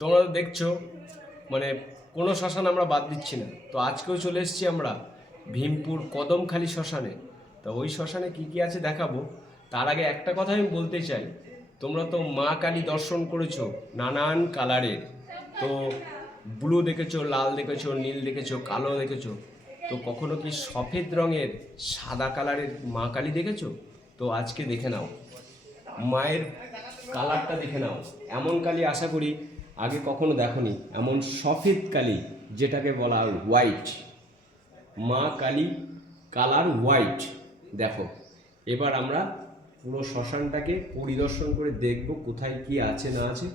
তোমরা দেখছ মানে কোনো শ্মশান আমরা বাদ দিচ্ছি না। তো আজকেও চলে এসেছি আমরা ভীমপুর কদমখালি শ্মশানে। তো ওই শ্মশানে কি কি আছে দেখাবো? তার আগে একটা কথা আমি বলতে চাই, তোমরা তো মা কালী দর্শন করেছ নানান কালারের। তো ব্লু দেখেছ, লাল দেখেছ, নীল দেখেছ, কালো দেখেছ। তো কখনো কি সফেদ রঙের সাদা কালারের মা কালী দেখেছ? তো আজকে দেখে নাও। মায়ের কালারটা দেখে নাও। এমন কালি আশা করি আগে কখনো দেখোনি এমন সফেদ কালি যেটাকে বলা হয় হোয়াইট মা কালী কালার হোয়াইট দেখো, এবার আমরা পুরো শ্মশানটাকে পরিদর্শন করে দেখব কোথায় কি আছে, না আছে।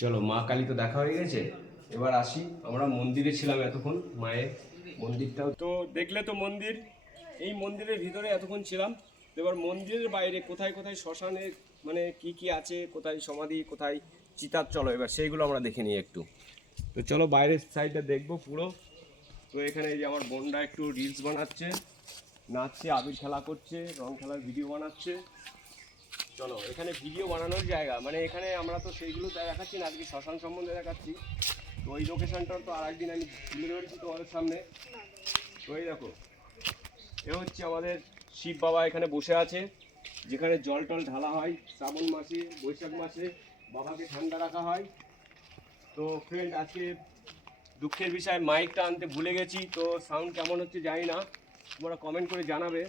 চলো, মা কালী তো দেখা হয়ে গেছে। এবার আসি, আমরা মন্দিরে ছিলাম এতক্ষণ, মায়ের মন্দিরটাও। তো দেখলে তো মন্দির, এই মন্দিরের ভিতরে এতক্ষণ ছিলাম। এবার মন্দিরের বাইরে কোথায় কোথায় শ্মশানের মানে কি কি আছে, কোথায় সমাধি, কোথায় চিতার, চলো এবার সেইগুলো আমরা দেখে নিই একটু। তো চলো বাইরের সাইডটা দেখব পুরো। তো এখানে এই যে আমার বোনরা একটু রিলস বানাচ্ছে, নাচছে, আবির খেলা করছে, রং খেলার ভিডিও বানাচ্ছে। চলো, এখানে ভিডিও বানানোর জায়গা। মানে এখানে আমরা তো সেইগুলো দেখাচ্ছি না, আজকে শ্মশান সম্বন্ধে দেখাচ্ছি। তো ওই লোকেশনটার তো আর একদিন আমি তুলে ধরেছি তোমাদের সামনে। তো এই দেখো, এ হচ্ছে আমাদের শিব বাবা এখানে বসে আছে, যেখানে জল টল ঢালা হয় শ্রাবণ মাসে, বৈশাখ মাসে। বাবাকে ঠান্ডা রাখা হয়। তো ফ্রেন্ড আজকে দুঃখের বিষয় মাইকটা আনতে ভুলে গেছি, তো সাউন্ড কেমন হচ্ছে জানি না। তোমরা কমেন্ট করে জানাবে।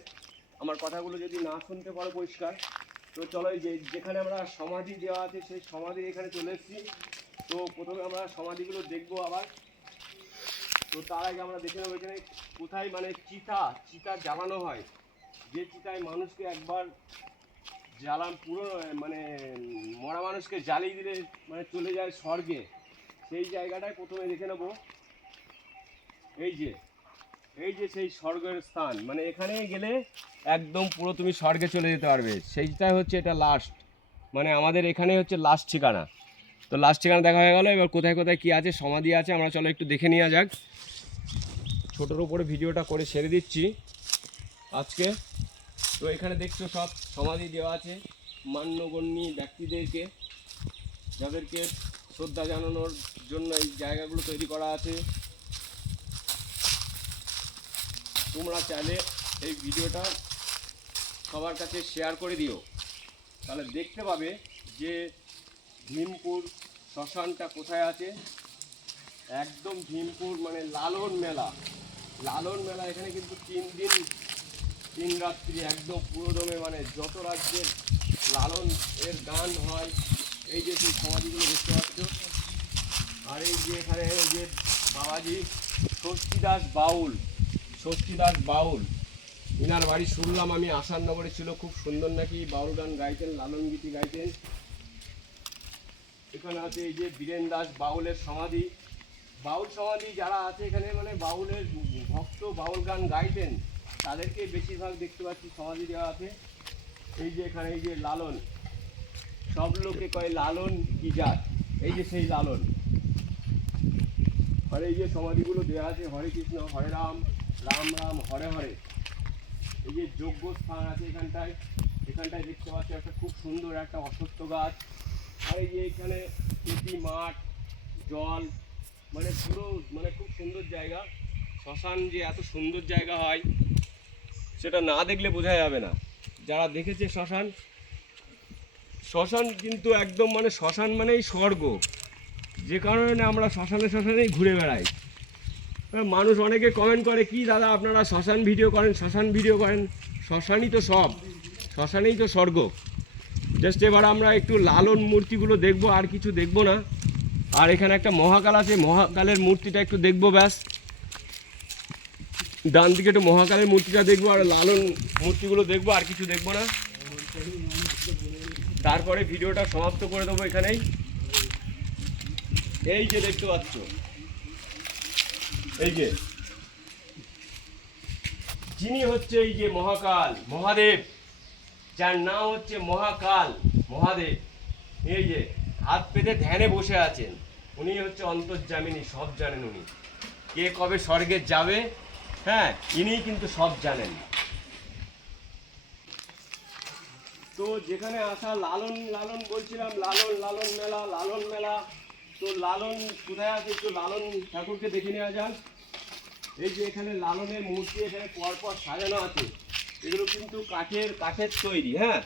আমার কথাগুলো যদি না শুনতে পারো পরিষ্কার। তো চলো যে, যেখানে আমরা সমাধি দেওয়া আছে, সেই সমাধি এখানে চলে এসেছি। তো প্রথমে আমরা সমাধিগুলো দেখব আবার। তো তার আগে আমরা দেখে নেব এখানে কোথায় মানে চিতা চিতা জ্বালানো হয়। যে চিতায় মানুষকে একবার জ্বালান পুরো মানে মরা মানুষকে জ্বালিয়ে দিলে মানে চলে যায় স্বর্গে। সেই জায়গাটায় প্রথমে দেখে নেব। এই যে এই যে সেই স্বর্গের স্থান। মানে এখানে গেলে একদম পুরো তুমি স্বর্গে চলে যেতে পারবে। সেইটাই হচ্ছে এটা লাস্ট মানে আমাদের এখানে হচ্ছে লাস্ট ঠিকানা। তো লাস্ট ঠিকানা দেখা হয়ে গেল। এবার কোথায় কোথায় কি আছে, সমাধি আছে, আমরা চলো একটু দেখে নেওয়া যাক। ছোটোর উপরে ভিডিওটা করে সেরে দিচ্ছি। আজকে তো এখানে দেখছ সব সমাধি দেওয়া আছে। মান্যগণ্যী ব্যক্তিদেরকে, যাদেরকে শ্রদ্ধা জানানোর জন্য এই জায়গাগুলো তৈরি করা আছে। তোমরা চাইলে এই ভিডিওটা সবার কাছে শেয়ার করে দিও। তাহলে দেখতে পাবে যে ভীমপুর শ্মশানটা কোথায় আছে। একদম ভীমপুর মানে লালন মেলা। লালন মেলা এখানে কিন্তু তিন দিন তিন রাত্রি একদম পুরোদমে মানে যত রাজ্যের লালন এর গান হয়, এই যে সেই সমাধিগুলো দেখতে পাচ্ছ। আর এই যে এখানে এই যে বাবাজি ষষ্ঠী দাস বাউল ষষ্ঠী দাস বাউল। ইনার বাড়ি শুনলাম আমি আসাননগরে ছিল, খুব সুন্দর নাকি বাউল গান গাইতেন, লালন গীতি গাইতেন। এখানে আছে এই যে বীরেন দাস বাউলের সমাধি। বাউল সমাধি যারা আছে এখানে মানে বাউলের ভক্ত বাউল গান গাইতেন। তাদেরকে বেশিরভাগ দেখতে পাচ্ছি সমাধি দেওয়া আছে। এই যে এখানে, এই যে লালন, সব লোকে কয় লালন কি জাত? এই যে সেই লালন। আর এই যে সমাধিগুলো দেওয়া আছে, হরে কৃষ্ণ, হরে রাম রাম রাম, হরে হরে। এই যে যোগ্য স্থান আছে এখানটায় এখানটায় দেখতে পাচ্ছি একটা খুব সুন্দর একটা অশ্বত্থ গাছ। আর এই যে এখানে খেতি মাঠ, জল মানে পুরো মানে খুব সুন্দর জায়গা। শ্মশান যে এত সুন্দর জায়গা হয় সেটা না দেখলে বোঝা যাবে না। যারা দেখেছে শ্মশান শ্মশান কিন্তু একদম মানে শ্মশান মানেই স্বর্গ। যে কারণে আমরা শ্মশানে শ্মশানেই ঘুরে বেড়াই। এবার মানুষ অনেকে কমেন্ট করে, কি দাদা আপনারা শ্মশান ভিডিও করেন, শ্মশান ভিডিও করেন? শ্মশানই তো সব, শ্মশানেই তো স্বর্গ। জাস্ট এবার আমরা একটু লালন মূর্তিগুলো দেখব, আর কিছু দেখব না। আর এখানে একটা মহাকাল আছে, মহাকালের মূর্তিটা একটু দেখব ব্যাস। ডান দিকে একটু মহাকালের মূর্তিটা দেখব, আর লালন মূর্তিগুলো দেখব, আর কিছু দেখব না। তারপরে ভিডিওটা সমাপ্ত করে দেবো এখানেই। এই যে দেখতে পাচ্ছ। এই যে। যিনি হচ্ছে এই যে মহাকাল, মহাদেব। যার নাম হচ্ছে মহাকাল, মহাদেব। এই যে, হাত পেতে ধ্যানে বসে আছেন। উনি হচ্ছে অন্তর্জামিনী সব জানেন উনি। কে কবে স্বর্গে যাবে হ্যাঁ ইনিই কিন্তু সব জানেন। তো যেখানে আসা লালন লালন বলছিলাম, লালন লালন মেলা লালন মেলা। তো লালন কোথায় আছে একটু লালন ঠাকুরকে দেখে নেওয়া যান এই যে এখানে লালনের মূর্তি এখানে পরপর সাজানো আছে। এগুলো কিন্তু কাঠের কাঠের তৈরি হ্যাঁ?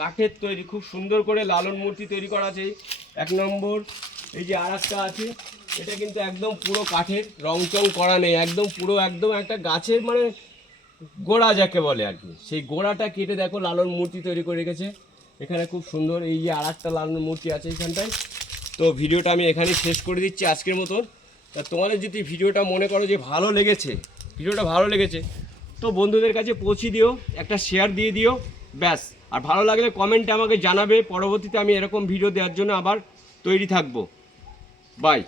কাঠের তৈরি, খুব সুন্দর করে লালন মূর্তি তৈরি করা আছে। এক নম্বর, এই যে আর আছে এটা কিন্তু একদম পুরো কাঠের রং চং করা নেই, একদম পুরো, একদম একটা গাছের মানে গোড়া যাকে বলে আর কি। সেই গোড়াটা কেটে দেখো লালন মূর্তি তৈরি করে রেখেছে। এখানে খুব সুন্দর এই যে আর একটা লালন মূর্তি আছে এখানটায়। তো ভিডিওটা আমি এখানেই শেষ করে দিচ্ছি আজকের মতন। তা তোমাদের যদি ভিডিওটা মনে করো যে ভালো লেগেছে, ভিডিওটা ভালো লেগেছে, তো বন্ধুদের কাছে পৌঁছে দিও, একটা শেয়ার দিয়ে দিও, ব্যাস। আর ভালো লাগলে কমেন্টে আমাকে জানাবে, পরবর্তীতে আমি এরকম ভিডিও দেওয়ার জন্য আবার তৈরি থাকব। বাই